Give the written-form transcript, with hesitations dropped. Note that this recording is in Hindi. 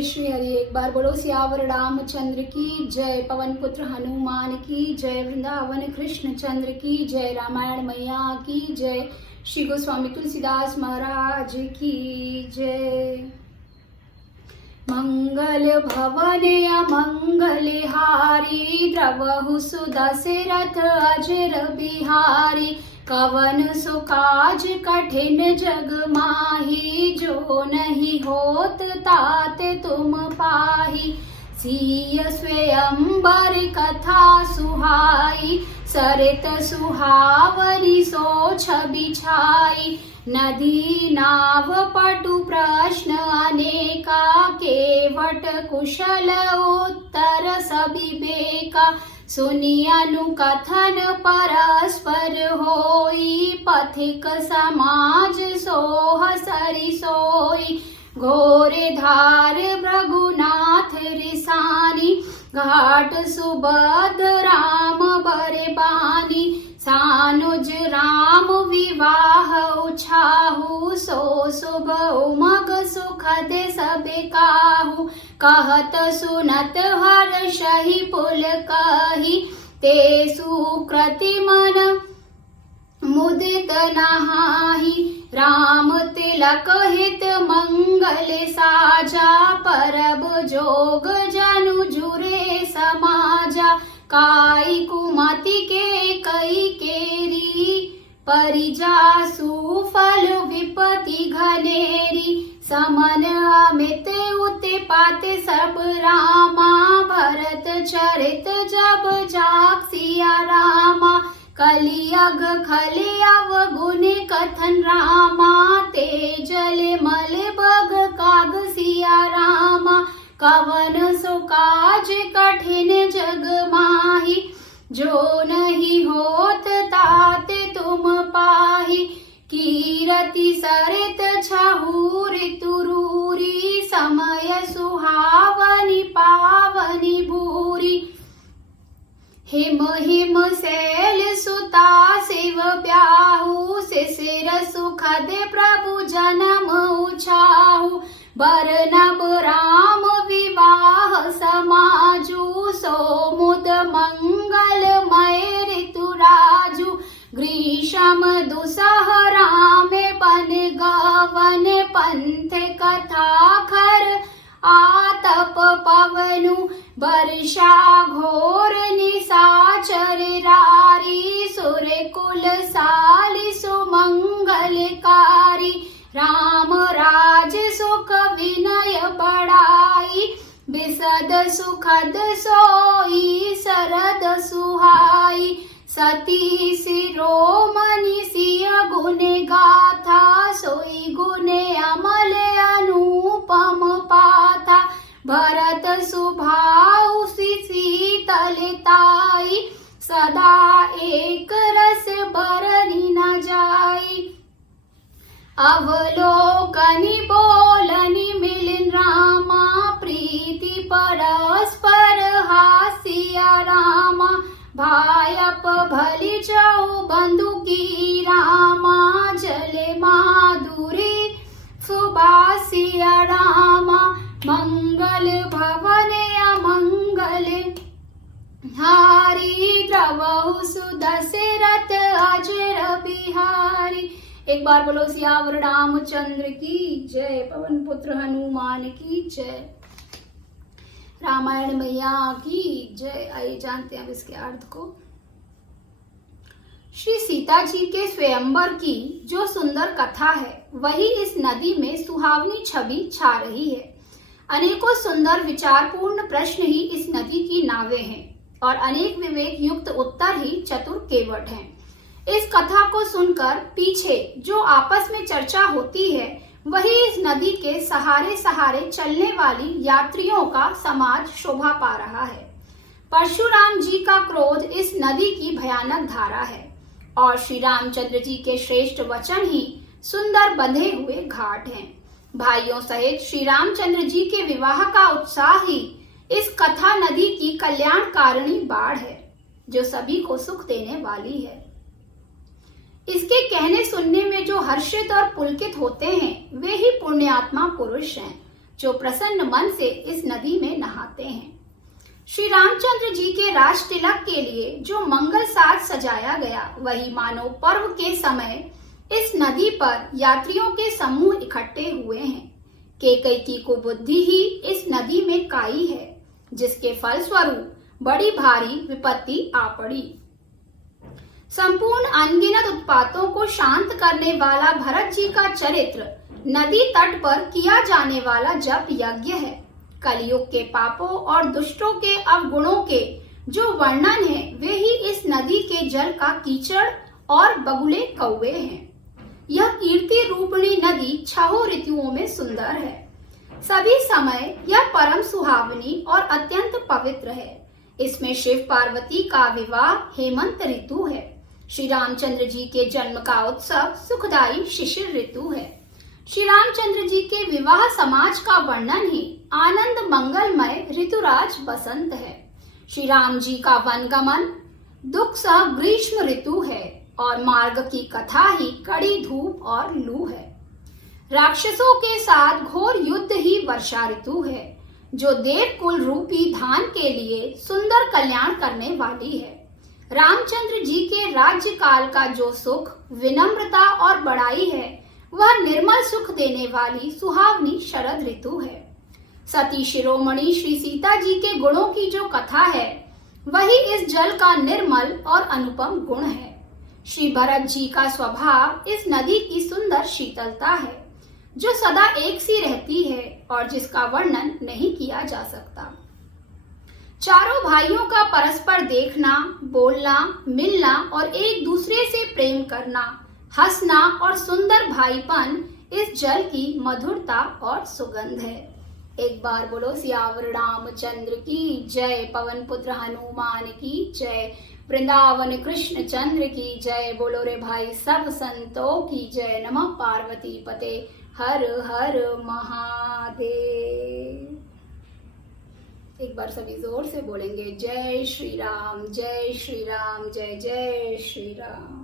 जय श्री हरि। एक बार बोलो सियावर रामचंद्र की जय, पवन पुत्र हनुमान की जय, वृंदावन कृष्ण चंद्र की जय, रामायण मैया की जय, श्री गोस्वामी तुलसीदास महाराज की जय। मंगल भवन अमंगल हारी, द्रवहु सुदशरथ अजर बिहारी, कवन सुकाज कठिन जग माही, जो नहीं होत तात तुम पाही। सिय स्वयंबर कथा सुहाई, सरित सुहावनी सो छवि छाई, नदी नाव पटु प्रश्न अनेका, केवट कुशल उत्तर सविवेका। सुनि अनुकथन परस्पर होई, पथिक समाज सोह सरि सोई। घोरे धार भृगुनाथ रिसानी, घाट सुबद राम बरबानी। सानुज राम विवाह उछाहु, सो शुभ उमग सुखद सबे काहू। कहत सुनत हर्षहि पुल कही, ते सुकृति मन मुदित नहाहि। राम तिलक हित मंगल साजा, परब जोग जनु जुरे समाजा। काई कुमति के कई केरी, परिजा सुफल विपति घनेरी। समन अमित उत्पात सब रामा, भरत चरित जब जाग सिया रामा। कलियग खले अवगुण कथन रामा, तेजल मल बग काग सिया रामा। कवन सुकाज कठिन जग माही, जो नहीं होत तात तुम पाही। कीरति सरित छहु ऋतुरूरी, समय सुहावनी पावनी भूरी। हिम हिम शैल सुता शिव ब्याहु, शिशिर सुखद प्रभु जन्म उछाहु। बरनब राम विवाह समाजु, सोमुद मंगलमय ऋतुराजु। ग्रीष्म दुसह राम बन गवन, पंथ कथा खर आतप पवनु। वर्षा घोर निशाचर रारी, सुर कुल साली सुमंगलकारी। राम राज सुख विनय बढ़ाई, बिसद सुखद सोई सरद सुहाई। सती शिरोमणि सिय गुण गाथा, सोई गुण अमल अनुपम पाथा। भरत सुभाउ शीतलताई, सदा एक रस बरनी न जाई। अवलोकनि बोलनि मिलिन रामा, प्रीति परस्पर हास्या रामा। भायप भली जाऊ बंधु की रामा, जले माधुरी सुबासिया रामा। मंगल भवन अमंगल हारी, द्रवहु सुदशरथ अजर बिहारी। एक बार बोलो सियावर रामचंद्र की जय, पवन पुत्र हनुमान की जय, रामायण मैया की जय। आइए जानते हैं अब इसके अर्थ को। श्री सीता जी के स्वयंवर की जो सुंदर कथा है, वही इस नदी में सुहावनी छवि छा रही है। अनेकों सुंदर विचारपूर्ण प्रश्न ही इस नदी की नावें हैं, और अनेक विवेक युक्त उत्तर ही चतुर केवट हैं। इस कथा को सुनकर पीछे जो आपस में चर्चा होती है, वही इस नदी के सहारे सहारे चलने वाली यात्रियों का समाज शोभा पा रहा है। परशुराम जी का क्रोध इस नदी की भयानक धारा है, और श्री रामचंद्र जी के श्रेष्ठ वचन ही सुंदर बंधे हुए घाट हैं। भाइयों सहित श्री रामचंद्र जी के विवाह का उत्साह ही इस कथा नदी की कल्याणकारिणी बाढ़ है, जो सभी को सुख देने वाली है। इसके कहने सुनने में जो हर्षित और पुलकित होते हैं, वे ही पुण्यात्मा पुरुष हैं। जो प्रसन्न मन से इस नदी में नहाते हैं। श्री रामचंद्र जी के राज तिलक के लिए जो मंगल साज सजाया गया, वही मानो पर्व के समय इस नदी पर यात्रियों के समूह इकट्ठे हुए हैं। केकई की कुबुद्धि ही इस नदी में काई है, जिसके फलस्वरूप बड़ी भारी विपत्ति आ पड़ी। संपूर्ण अनगिनत उत्पातों को शांत करने वाला भरत जी का चरित्र नदी तट पर किया जाने वाला जप यज्ञ है। कलयुग के पापों और दुष्टों के अवगुणों के जो वर्णन है, वे ही इस नदी के जल का कीचड़ और बगुले कौवे हैं। यह कीर्ति रूपणी नदी छहों ऋतुओं में सुंदर है। सभी समय यह परम सुहावनी और अत्यंत पवित्र है। इसमें शिव पार्वती का विवाह हेमंत ऋतु है। श्री रामचंद्र जी के जन्म का उत्सव सुखदायी शिशिर ऋतु है। श्री रामचंद्र जी के विवाह समाज का वर्णन ही आनंद मंगलमय ऋतुराज बसंत है। श्री राम जी का वनगमन दुख सह ग्रीष्म ऋतु है और मार्ग की कथा ही कड़ी धूप और लू है। राक्षसों के साथ घोर युद्ध ही वर्षा ऋतु है, जो देव कुल रूपी धान के लिए सुंदर कल्याण करने वाली है। रामचंद्र जी के राज्य काल का जो सुख, विनम्रता और बड़ाई है, वह निर्मल सुख देने वाली सुहावनी शरद ऋतु है। सती शिरोमणि श्री सीता जी के गुणों की जो कथा है, वही इस जल का निर्मल और अनुपम गुण है। श्री भरत जी का स्वभाव इस नदी की सुंदर शीतलता है, जो सदा एक सी रहती है और जिसका वर्णन नहीं किया जा सकता। चारों भाइयों का परस्पर देखना, बोलना, मिलना और एक दूसरे से प्रेम करना, हंसना और सुंदर भाईपन इस जल की मधुरता और सुगंध है। एक बार बोलो सियावर रामचंद्र की जय, पवन पुत्र हनुमान की जय, वृंदावन कृष्ण चंद्र की जय। बोलो रे भाई सब संतों की जय। नमः पार्वती पते हर हर महादेव। एक बार सभी जोर से बोलेंगे जय श्री राम, जय श्री राम, जय जय श्री राम।